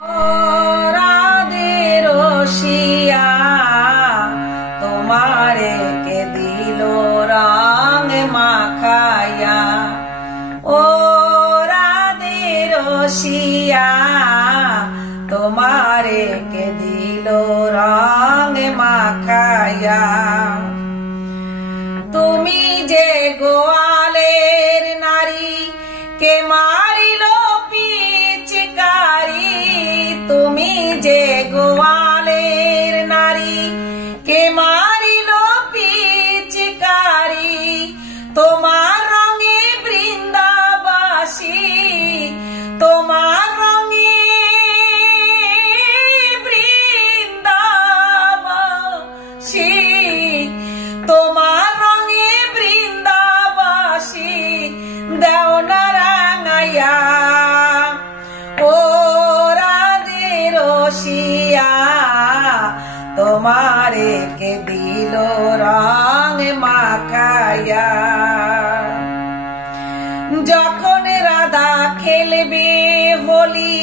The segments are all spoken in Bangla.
রাধে রসিয়া তোমারে কে দিল রঙ মাখাইয়া, ও রাধে রসিয়া তোমারে কে দিল রঙ মাখাইয়া। তুমি যে গোয়ালের নারী কে মারিল পিচকারি, তুমি যে গোয়ালের নারী কে মারিল পিচকারি, তোমার রঙে বৃন্দাবাসী, তোমার রঙে বৃন্দাবাসী, তোমার রঙে বৃন্দাবাসী দেও না রাঙাইয়া, ও রাধে রসিয়া তোমারে কে দিল রঙ মাখাইয়া। যখন রাধা খেলবে হোলি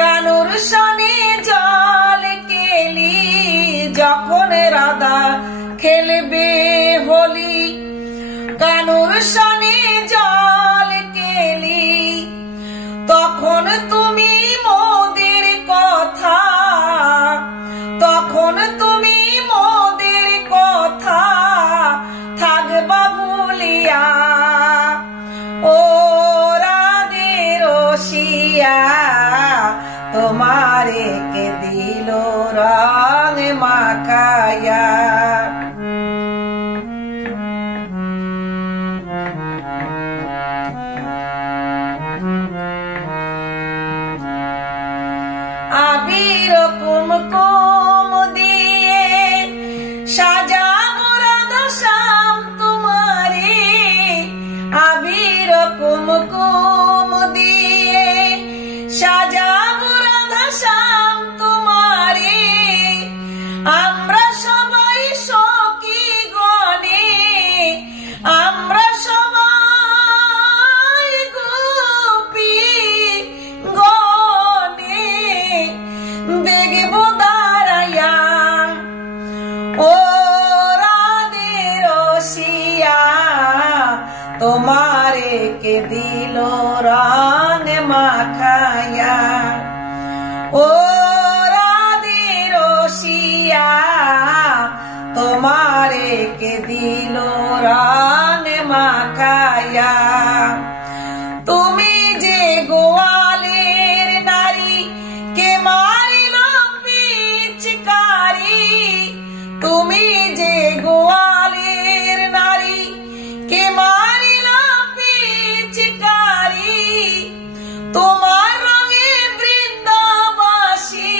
কানুর সনে জল কেলি, যখন রাধা খেলবে হোলি কানুর সনে জল কেলি, তখন তুমি মোদের কথা, তখন তুমি মোদের কথা থাকবা ভুলিয়া, ও রাধে রসিয়া তোমারে কে দিল রঙ মাখাইয়া। আবির কুমকুম দিয়ে সাজাবো রাধা শ্যাম তোমারে, আবির কুমকুম দিয়ে সাজাবো রাধা শ্যাম তোমারে, আমরা সবাই সখী গণে, আমরা সবাই গোপী গণে দেখব দাঁড়াইয়া, ও রাধে রসিয়া তোমারে কে দিল রঙ মাখাইয়া, ও রাধে রসিয়া তোমারে কে দিল রঙ মাখাইয়া। তুমি যে গোয়ালের নারী কে মারিল পিচকারি, তুমি যে গোয়ালের নারী কে মারিল পিচকারি, তোমার রঙে বৃন্দাবাসী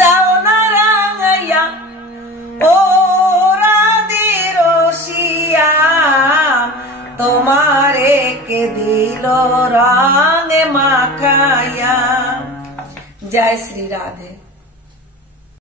দাও না রাঙাইয়া, ও রাধে রসিয়া তোমারে কে দিল রঙ মাখাইয়া। জয় শ্রী রাধে।